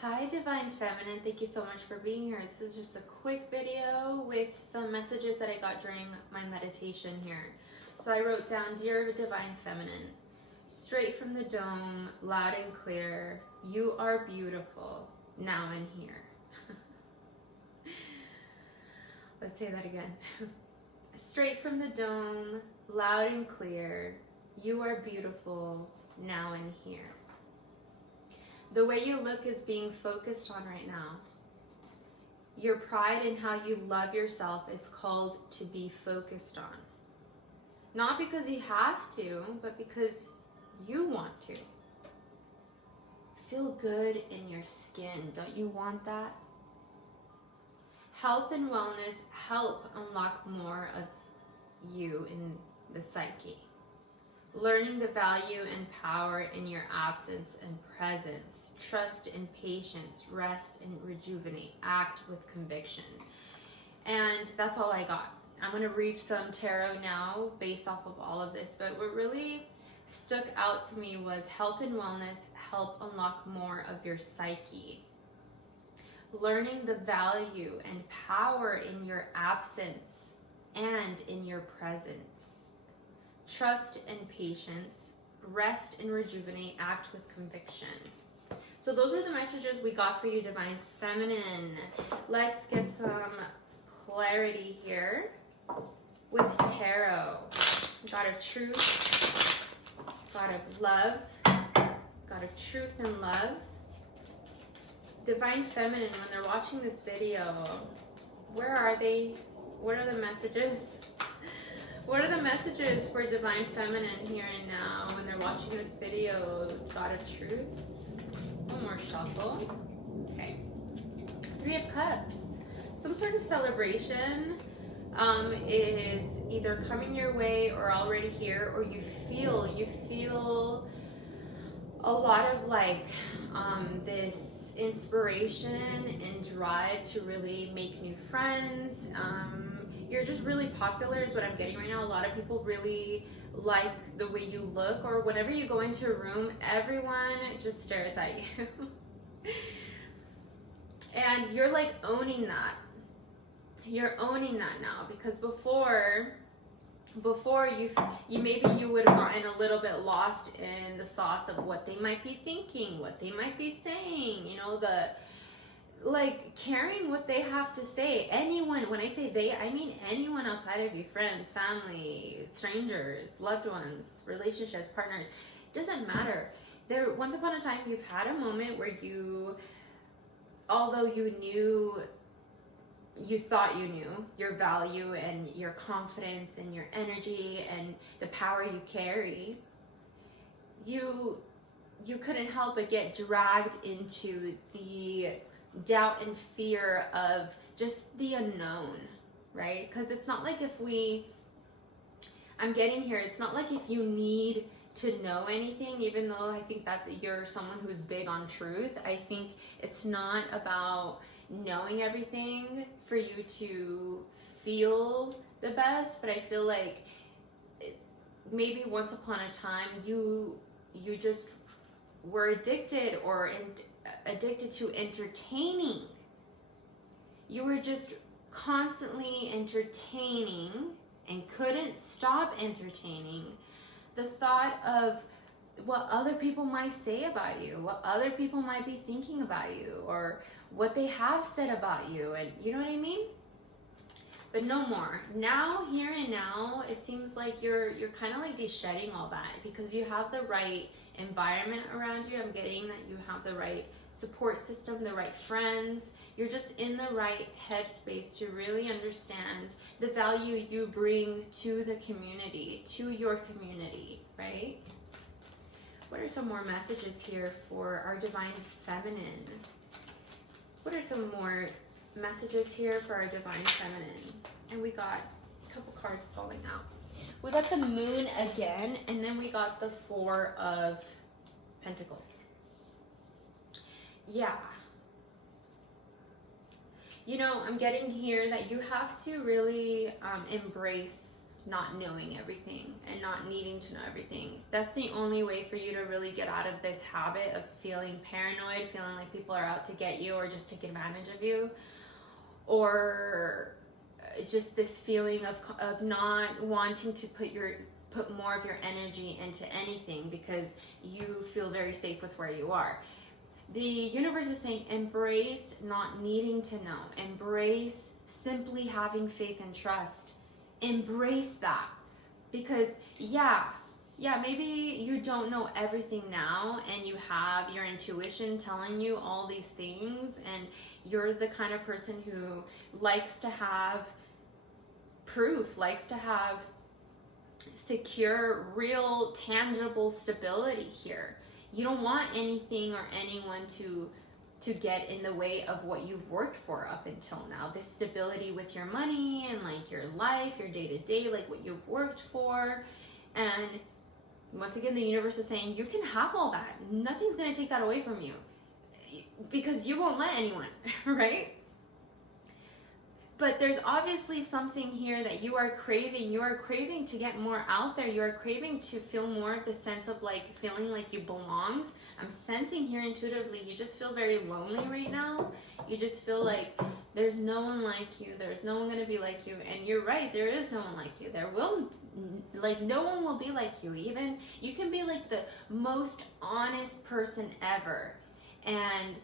Hi Divine Feminine, thank you so much for being here. This is just a quick video with some messages that I got during my meditation here. So I wrote down, Dear Divine Feminine, straight from the dome, loud and clear, you are beautiful, now and here. Let's say that again. Straight from the dome, loud and clear, you are beautiful, now and here. The way you look is being focused on right now. Your pride in how you love yourself is called to be focused on. Not because you have to, but because you want to. Feel good in your skin. Don't you want that? Health and wellness help unlock more of you in the psyche. Learning the value and power in your absence and presence. Trust and patience. Rest and rejuvenate. Act with conviction. And that's all I got. I'm going to read some tarot now based off of all of this. But what really stuck out to me was health and wellness help unlock more of your psyche. Learning the value and power in your absence and in your presence. Trust and patience, rest and rejuvenate, act with conviction. So those are the messages we got for you, Divine Feminine. Let's get some clarity here with tarot. God of truth, God of love, God of truth and love. Divine Feminine, when they're watching this video, where are they? What are the messages? What are the messages for Divine Feminine here and now when they're watching this video? God of Truth. One more shuffle. Okay. Three of Cups. Some sort of celebration is either coming your way or already here, or you feel a lot of this inspiration and drive to really make new friends. You're just really popular is what I'm getting right now. A lot of people really like the way you look, or whenever you go into a room, everyone just stares at you. And you're like owning that. You're owning that now, because before you maybe you would have gotten a little bit lost in the sauce of what they might be thinking, what they might be saying, caring what they have to say. Anyone, when I say they, I mean anyone outside of you, friends, family, strangers, loved ones, relationships, partners, doesn't matter. Once upon a time, you've had a moment where although you thought you knew your value and your confidence and your energy and the power you carry, you couldn't help but get dragged into the doubt and fear of just the unknown, right? Because it's not like I'm getting here, it's not like if you need to know anything, even though I think you're someone who's big on truth. I think it's not about knowing everything for you to feel the best, but I feel like maybe once upon a time you just were addicted to entertaining. You were just constantly entertaining and couldn't stop entertaining the thought of what other people might say about you, what other people might be thinking about you, or what they have said about you, and you know what I mean? But no more. Now, here and now, it seems like you're kind of like shedding all that, because you have the right environment around you. I'm getting that you have the right support system, the right friends. You're just in the right headspace to really understand the value you bring to the community, to your community, right? What are some more messages here for our Divine Feminine? What are some more messages here for our Divine Feminine? And we got a couple cards falling out. We got the Moon again, and then we got the Four of Pentacles. Yeah. I'm getting here that you have to really embrace not knowing everything and not needing to know everything. That's the only way for you to really get out of this habit of feeling paranoid, feeling like people are out to get you or just take advantage of you, or just this feeling of not wanting to put more of your energy into anything because you feel very safe with where you are. The universe is saying embrace not needing to know, embrace simply having faith and trust. Embrace that, because maybe you don't know everything now and you have your intuition telling you all these things, and you're the kind of person who likes to have proof, likes to have secure, real, tangible stability here. You don't want anything or anyone to get in the way of what you've worked for up until now. This stability with your money and like your life, your day-to-day, like what you've worked for. And once again, the universe is saying you can have all that. Nothing's going to take that away from you because you won't let anyone, right? But there's obviously something here that you are craving. You are craving to get more out there. You are craving to feel more of the sense of like feeling like you belong. I'm sensing here intuitively, you just feel very lonely right now. You just feel like there's no one like you. There's no one going to be like you. And you're right, there is no one like you. No one will be like you. Even you can be like the most honest person ever. And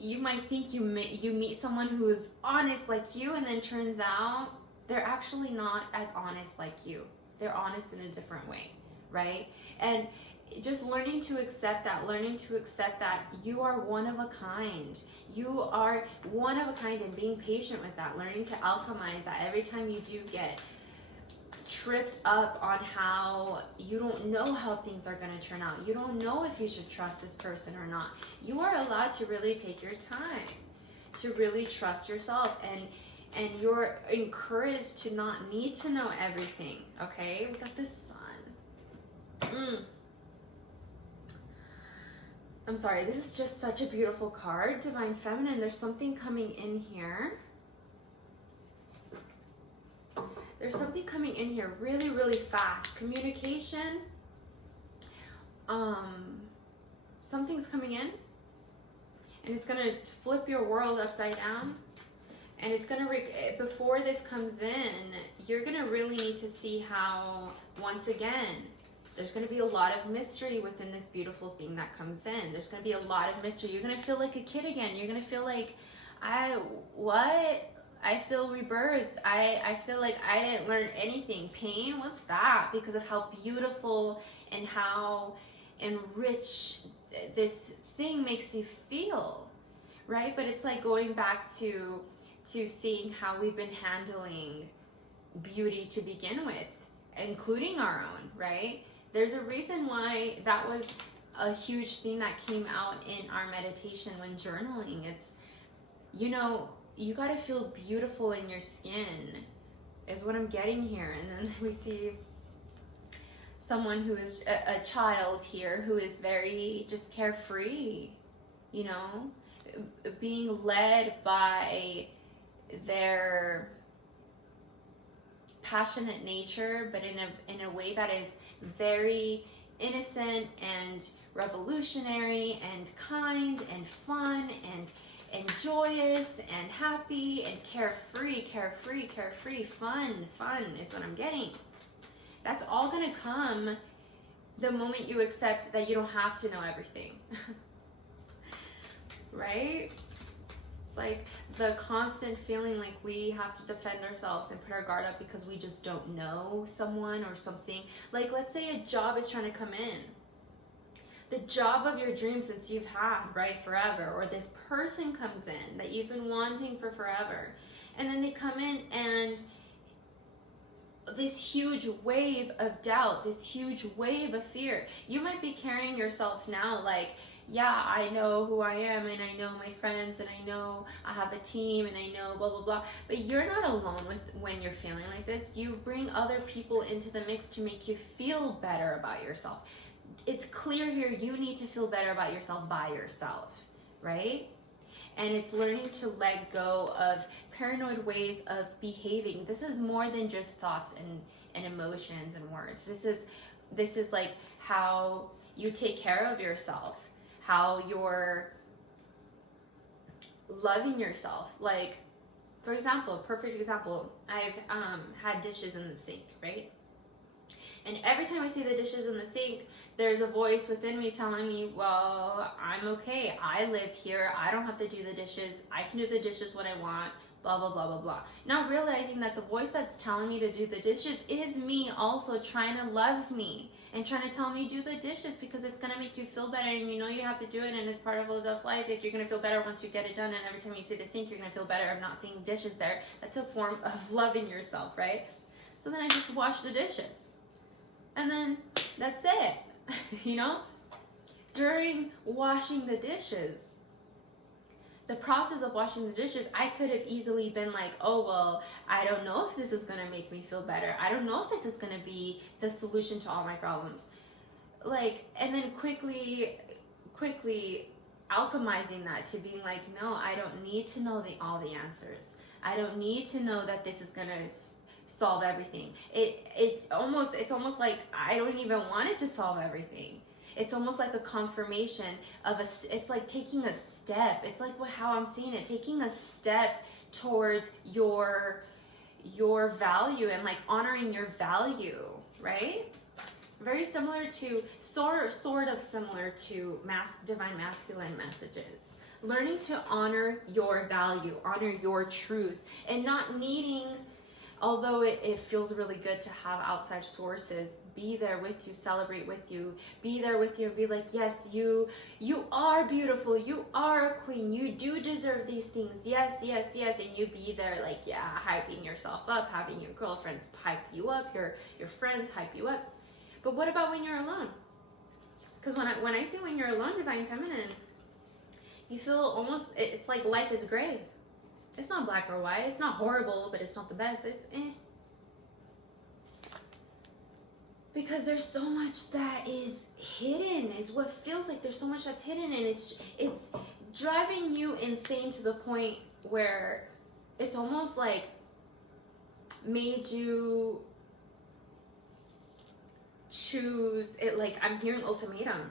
you might think you meet someone who is honest like you, and then turns out they're actually not as honest like you. They're honest in a different way, right? And just learning to accept that you are one of a kind. You are one of a kind, and being patient with that, learning to alchemize that every time you do get tripped up on how you don't know how things are going to turn out. You don't know if you should trust this person or not. You are allowed to really take your time, to really trust yourself, and you're encouraged to not need to know everything, okay? We got the sun. I'm sorry, this is just such a beautiful card, Divine Feminine. There's something coming in here. There's something coming in here really, really fast. Communication. Something's coming in, and it's gonna flip your world upside down. And it's gonna, before this comes in, you're gonna really need to see how, once again, there's gonna be a lot of mystery within this beautiful thing that comes in. There's gonna be a lot of mystery. You're gonna feel like a kid again. You're gonna feel like, I feel rebirthed. I feel like I didn't learn anything. Pain, what's that? Because of how beautiful and how enriched this thing makes you feel, right? But it's like going back to seeing how we've been handling beauty to begin with, including our own, right? There's a reason why that was a huge thing that came out in our meditation when journaling. It's, you know, you got to feel beautiful in your skin is what I'm getting here. And then we see someone who is a child here who is very just carefree, you know, being led by their passionate nature, but in a way that is very innocent and revolutionary and kind and fun and joyous and happy and carefree, fun is what I'm getting. That's all gonna come the moment you accept that you don't have to know everything. Right? It's like the constant feeling like we have to defend ourselves and put our guard up because we just don't know someone or something. Like, let's say a job is trying to come in. The job of your dreams since you've had, right, forever, or this person comes in that you've been wanting for forever, and then they come in and this huge wave of doubt, this huge wave of fear. You might be carrying yourself now like, yeah, I know who I am, and I know my friends, and I know I have a team, and I know blah, blah, blah. But you're not alone when you're feeling like this. You bring other people into the mix to make you feel better about yourself. It's clear here you need to feel better about yourself by yourself, right? And it's learning to let go of paranoid ways of behaving. This is more than just thoughts and emotions and words. This is like how you take care of yourself, how you're loving yourself. Like, for example, a perfect example, I've had dishes in the sink, right? And every time I see the dishes in the sink, there's a voice within me telling me, well, I'm okay. I live here. I don't have to do the dishes. I can do the dishes when I want, blah, blah, blah, blah, blah. Not realizing that the voice that's telling me to do the dishes is me also trying to love me and trying to tell me do the dishes because it's going to make you feel better, and you know you have to do it, and it's part of adult life that you're going to feel better once you get it done, and every time you see the sink, you're going to feel better of not seeing dishes there. That's a form of loving yourself, right? So then I just wash the dishes. And then that's it, you know? During washing the dishes, the process of washing the dishes, I could have easily been like, oh, well, I don't know if this is going to make me feel better. I don't know if this is going to be the solution to all my problems. Like, and then quickly alchemizing that to being like, no, I don't need to know all the answers. I don't need to know that this is going to solve everything. It's almost like I don't even want it to solve everything. It's almost like a confirmation of it's like taking a step. It's like how I'm seeing it, taking a step towards your value and like honoring your value, right? Very similar to, sort of similar to divine masculine messages. Learning to honor your value, honor your truth, and not needing, although it feels really good to have outside sources be there with you, celebrate with you, be there with you and be like, yes, you are beautiful, you are a queen, you do deserve these things, yes, yes, yes, and you be there like, yeah, hyping yourself up, having your girlfriends hype you up, your friends hype you up. But what about when you're alone? Because when I say when you're alone, Divine Feminine, you feel almost, it's like life is gray. It's not black or white. It's not horrible, but it's not the best. It's eh. Because there's so much that is hidden, is what feels like there's so much that's hidden, and it's driving you insane to the point where it's almost like made you choose it. Like, I'm hearing ultimatum.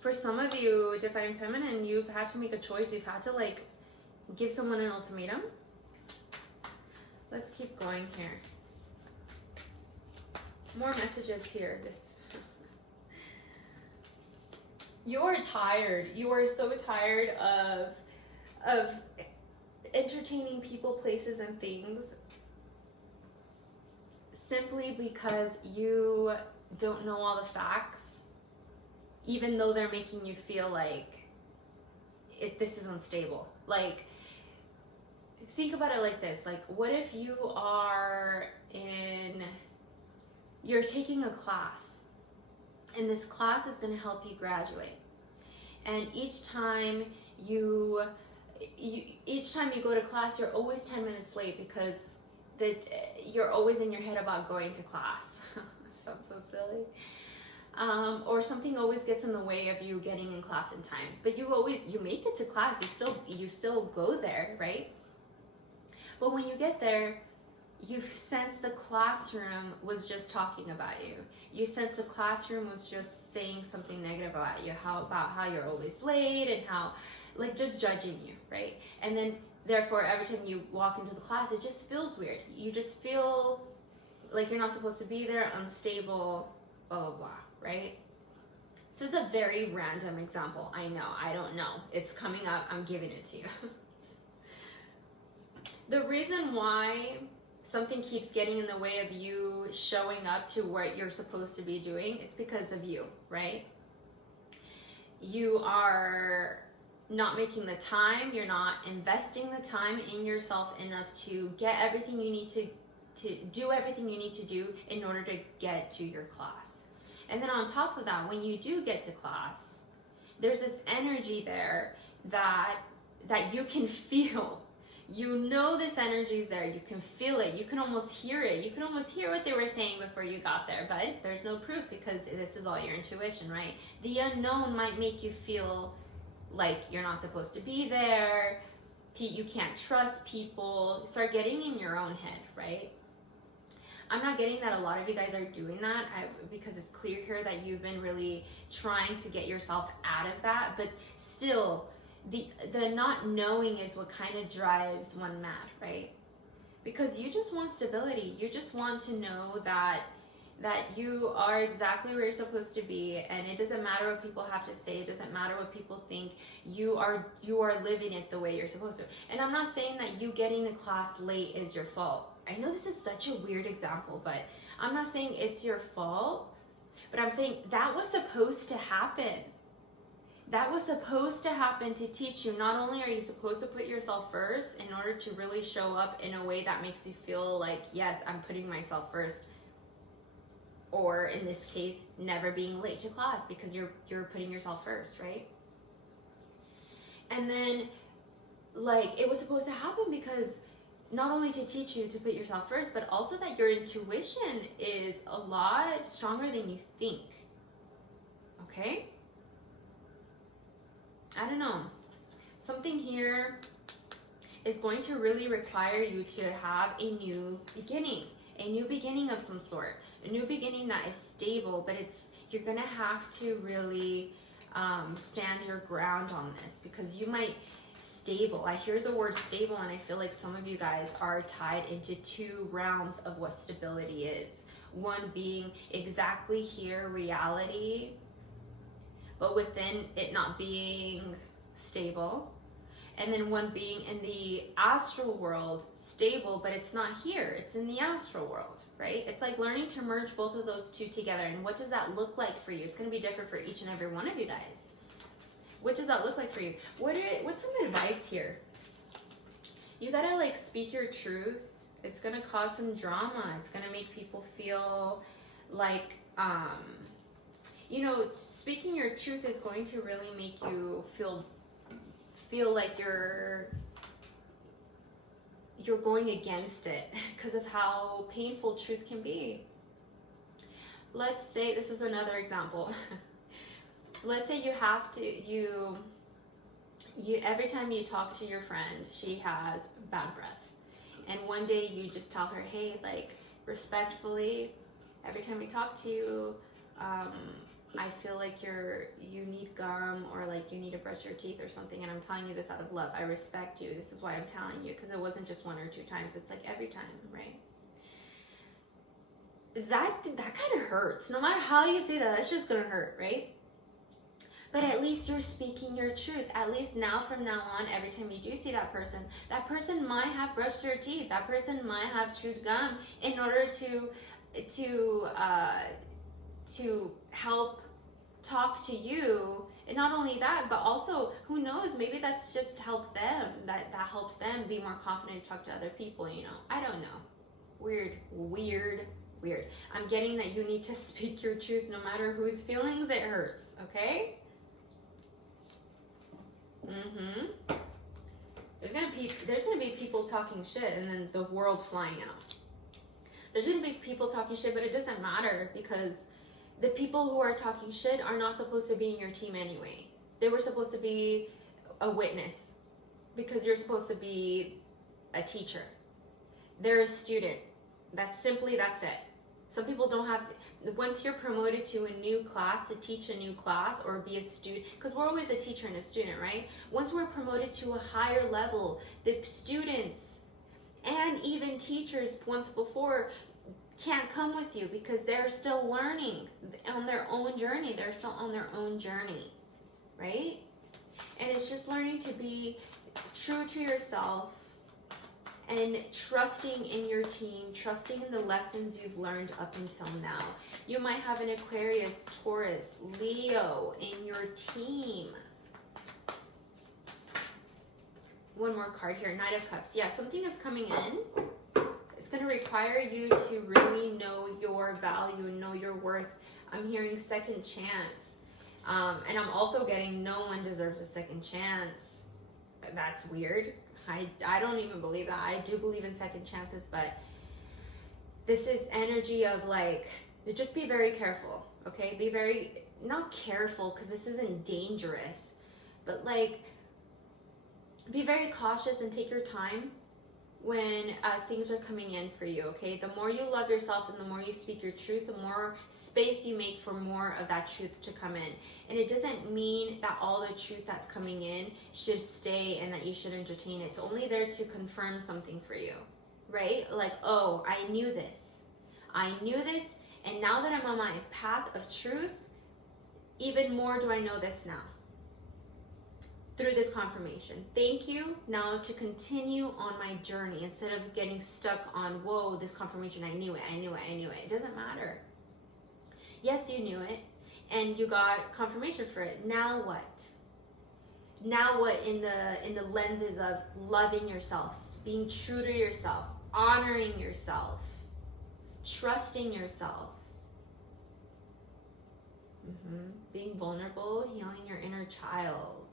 For some of you, Divine Feminine, you've had to make a choice. You've had to like give someone an ultimatum. Let's keep going here. More messages here. You're tired. You are so tired of entertaining people, places, and things simply because you don't know all the facts, even though they're making you feel like this is unstable. Like, think about it like this. Like, what if you're taking a class, and this class is going to help you graduate, and each time you go to class, you're always 10 minutes late because you're always in your head about going to class. Sounds so silly. Or something always gets in the way of you getting in class in time, but you make it to class. You still go there, right? But when you get there, you sense the classroom was just talking about you. You sense the classroom was just saying something negative about you, about how you're always late, and how, like, just judging you, right? And then therefore every time you walk into the class, it just feels weird. You just feel like you're not supposed to be there, unstable, blah, blah, blah, right? This is a very random example. I know, I don't know. It's coming up, I'm giving it to you. The reason why something keeps getting in the way of you showing up to what you're supposed to be doing, it's because of you, right? You are not making the time, you're not investing the time in yourself enough to get everything you need to do everything you need to do in order to get to your class. And then on top of that, when you do get to class, there's this energy there that you can feel. You know this energy is there. You can feel it. You can almost hear it. You can almost hear what they were saying before you got there, but there's no proof because this is all your intuition, right? The unknown might make you feel like you're not supposed to be there, you can't trust people, start getting in your own head, right? I'm not getting that a lot of you guys are doing that because it's clear here that you've been really trying to get yourself out of that, but still, the not knowing is what kind of drives one mad, right? Because you just want stability. You just want to know that you are exactly where you're supposed to be, and it doesn't matter what people have to say. It doesn't matter what people think. You are living it the way you're supposed to. And I'm not saying that you getting to class late is your fault. I know this is such a weird example, but I'm not saying it's your fault. But I'm saying that was supposed to happen. That was supposed to happen to teach you. Not only are you supposed to put yourself first in order to really show up in a way that makes you feel like, yes, I'm putting myself first. Or in this case, never being late to class because you're putting yourself first, right? And then, like, it was supposed to happen because not only to teach you to put yourself first, but also that your intuition is a lot stronger than you think. Okay? I don't know. Something here is going to really require you to have a new beginning of some sort. A new beginning that is stable, but you're gonna have to really stand your ground on this, because you might stable. I hear the word stable, and I feel like some of you guys are tied into two realms of what stability is. One being exactly here, reality, but within it not being stable. And then one being in the astral world, stable, but it's not here, it's in the astral world, right? It's like learning to merge both of those two together. And what does that look like for you? It's gonna be different for each and every one of you guys. What does that look like for you? What's some advice here? You gotta like speak your truth. It's gonna cause some drama. It's gonna make people feel like, speaking your truth is going to really make you feel like you're going against it because of how painful truth can be. Let's say, this is another example. Let's say you have to, you every time you talk to your friend, she has bad breath. And one day you just tell her, hey, like, respectfully, every time we talk to you, I feel like you need gum, or like you need to brush your teeth or something, and I'm telling you this out of love. I respect you. This is why I'm telling you, because it wasn't just one or two times. It's like every time, right? That kind of hurts. No matter how you say that, that's just gonna hurt, right? But at least you're speaking your truth. At least from now on, every time you do see that person might have brushed their teeth. That person might have chewed gum in order to help talk to you. And not only that, but also, who knows, maybe that's just help them, that helps them be more confident to talk to other people, I don't know. Weird. I'm getting that you need to speak your truth no matter whose feelings it hurts, okay? There's gonna be people talking shit, and then the world flying out. There's gonna be people talking shit, but it doesn't matter, because the people who are talking shit are not supposed to be in your team anyway. They were supposed to be a witness, because you're supposed to be a teacher. They're a student. That's it. Some people don't have, once you're promoted to a new class, to teach a new class or be a student, because we're always a teacher and a student, right? Once we're promoted to a higher level, the students and even teachers once before can't come with you, because they're still learning on their own journey. They're still on their own journey, right? And it's just learning to be true to yourself and trusting in your team, trusting in the lessons you've learned up until now. You might have an Aquarius, Taurus, Leo in your team. One more card here, Knight of Cups. Yeah, something is coming in. It's going to require you to really know your value, know your worth. I'm hearing second chance. And I'm also getting no one deserves a second chance. That's weird. I don't even believe that. I do believe in second chances, but this is energy of like, just be very careful, okay? Be very, not careful, because this isn't dangerous, But like, be very cautious and take your time when things are coming in for you, okay? The more you love yourself and the more you speak your truth, the more space you make for more of that truth to come in. And it doesn't mean that all the truth that's coming in should stay and that you should entertain it. It's only there to confirm something for you, right? Like, oh, I knew this, and now that I'm on my path of truth, even more do I know this now. Through this confirmation. Thank you. Now to continue on my journey instead of getting stuck on, whoa, this confirmation, I knew it. It doesn't matter. Yes, you knew it and you got confirmation for it. Now what? Now what in the lenses of loving yourself, being true to yourself, honoring yourself, trusting yourself, being vulnerable, healing your inner child.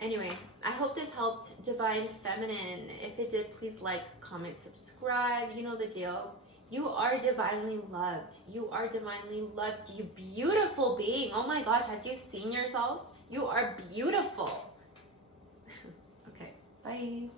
Anyway, I hope this helped, Divine Feminine. If it did, please like, comment, subscribe. You know the deal. You are divinely loved. You are divinely loved. You beautiful being. Oh my gosh, have you seen yourself? You are beautiful. Okay, bye.